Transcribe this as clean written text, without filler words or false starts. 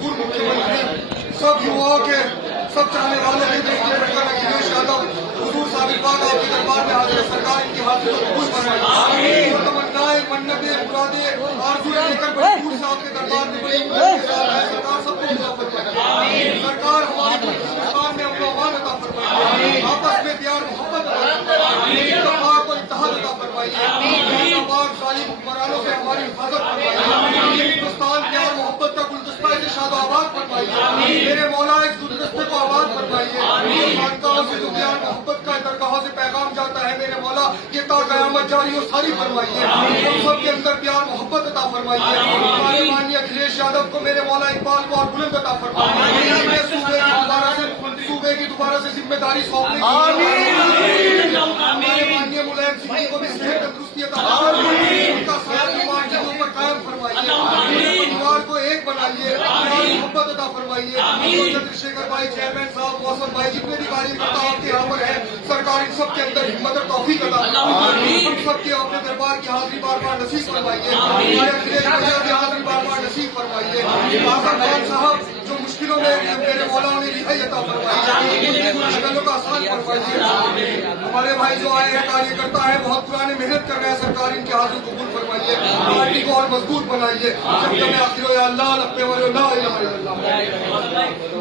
पूर्व मुख्यमंत्री, सब युवाओं के, सब चाहने वालों के अखिलेश यादव हुजूर साबिर पाक आपके दरबार में हाजिर सरकार इनकी हाजिर को कबूल फरमाए। जो तमन्नाएं, मन्नतें, मुरादें, आरज़ुएं लेकर बड़ी दूर से आपके दरबार में बड़ी उम्मीद के साथ आए, सरकार सबको अता फरमाए। सरकार हमारे हिंदुस्तान में अमन अमान अता फरमाइए, आपस में प्यार मोहब्बत अता फरमाइए, इत्तेफाक और इत्तेहाद अता फरमाइए। नापाक जालिम हुक्मरानों से हमारी हिफाजत फरमाइए। हिंदुस्तान प्यार मोहब्बत का गुलदस्ता से शाद आबाद फरमाइए। मेरे मौला इस गुलदस्ते को आबाद फरमाइए। खानकाहों से जो प्यार मोहब्बत का दरगाहों से पैगाम जाता है मेरे मौला ये ता क़यामत जारी और सारी फरमाइए। हम सब के अंदर प्यार मोहब्बत अता फरमाइए। हमारे माननीय अखिलेश यादव को मेरे मौला इकबाल को और बुलंद अता फरमाइए। सूबे की दोबारा से जिम्मेदारी सौंपने की हमारे माननीय मुलायम सिंह को भी सेहत तंदुरुस्ती अता फरमाइए। उनका साथ ईमान के ऊपर कायम फरमाइए। परिवार को एक बनाइए, प्यार मोहब्बत अता फरमाइए। चंद्रशेखर भाई, चेयरमैन साहब, मौसम भाई, जितने भी कार्यकर्ता आपके यहाँ पर है, सरकार इन सब के अंदर हिम्मत और तौफीक अता फरमाइए। हम सबके अपने दरबार की हाजिरी बार बार नसीब फरमाइए। हमारे अखिलेश भैया की हाजिरी बार बार नसीब फरमाइए। आजम खान साहब जो मुश्किलों में मेरे मौला ने रिहाई अता फरमाइए, मुश्किलों का आसान फरमाइए। हमारे भाई जो आए हैं कार्यकर्ता है, बहुत पुराने मेहनत कर रहे हैं, सरकार इनके हाजिर को कबूल फरमाइए। पार्टी को और मजबूत बनाइए। जब आखिर अल्लाह